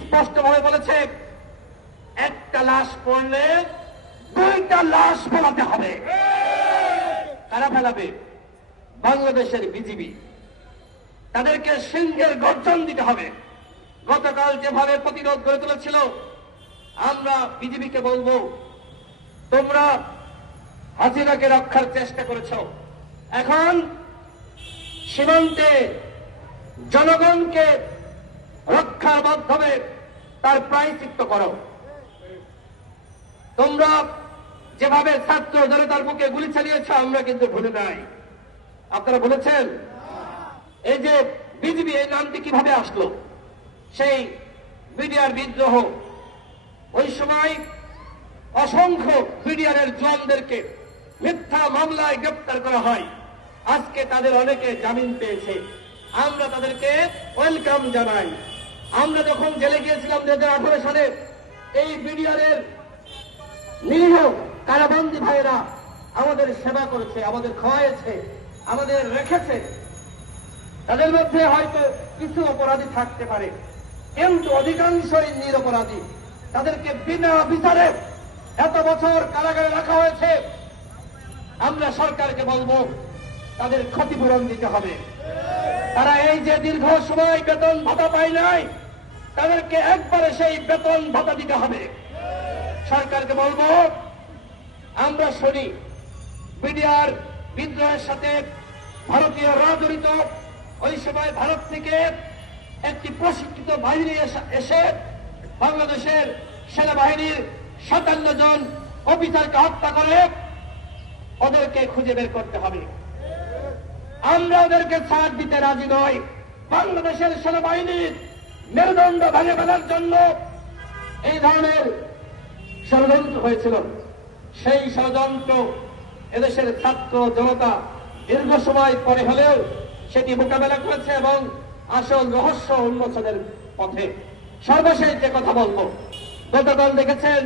স্পষ্টভাবে বলেছে, একটা লাশ পড়লে দুইটা লাশ ফেলাতে হবে। কারা ফেলাবে? বাংলাদেশের বিজিবি। তাদেরকে সিংহের গর্জন দিতে হবে। গতকাল যেভাবে প্রতিরোধ গড়ে তুলেছিল, আমরা বিজিবিকে বলবো, তোমরা হাসিনাকে রক্ষার চেষ্টা করেছ, এখন সীমান্তে জনগণকে রক্ষার মাধ্যমে তার প্রায়শ্চিত্ত করো। তোমরা যেভাবে ছাত্র জনতার বুকে গুলি চালিয়েছ, আমরা কিন্তু ভুলে নাই। আপনারা বলেছেন, এই যে বিজিবি এই নামটি কিভাবে আসলো? সেই বিডিআর বিদ্রোহ, ওই সময় অসংখ্য বিডিআরের জওয়ানদেরকে মিথ্যা মামলায় গ্রেপ্তার করা হয়। আজকে তাদের অনেকে জামিন পেয়েছে, আমরা তাদেরকে ওয়েলকাম জানাই। আমরা যখন জেলে গিয়েছিলাম 2018 সালে, এই বিডিআরের নিরীহ কারাবন্দী ভাইয়েরা আমাদের সেবা করেছে, আমাদের খাওয়াইছে, আমাদের রেখেছে। তাদের মধ্যে হয়তো কিছু অপরাধী থাকতে পারে, কিন্তু অধিকাংশই নিরপরাধী। তাদেরকে বিনা বিচারে এত বছর কারাগারে রাখা হয়েছে। আমরা সরকারকে বলবো, তাদের ক্ষতিপূরণ দিতে হবে। তারা এই যে দীর্ঘ সময় বেতন ভাতা পায় নাই, তাদেরকে একবারে সেই বেতন ভাতা দিতে হবে। সরকারকে বলবো, আমরা শুনি বিডিআর বিদ্রোহের সাথে ভারতীয়রা জড়িত। ওই সময় ভারত থেকে একটি প্রশিক্ষিত বাহিনী এসে বাংলাদেশের সেনাবাহিনীর 57 জন অফিসারকে হত্যা করে। ওদেরকে খুঁজে বের করতে হবে। আমরা ওদেরকে ছাড় দিতে রাজি নই। বাংলাদেশের সেনাবাহিনীর মেরুদণ্ড ভেঙে ফেলার জন্য এই ধরনের ষড়যন্ত্র হয়েছিল। সেই ষড়যন্ত্র এদেশের ছাত্র জনতা দীর্ঘ সময় পরে হলেও সেটি মোকাবেলা করেছে এবং আসল রহস্য উন্মোচনের পথে। সর্বশেষ যে কথা বলবো, গতকাল দেখেছেন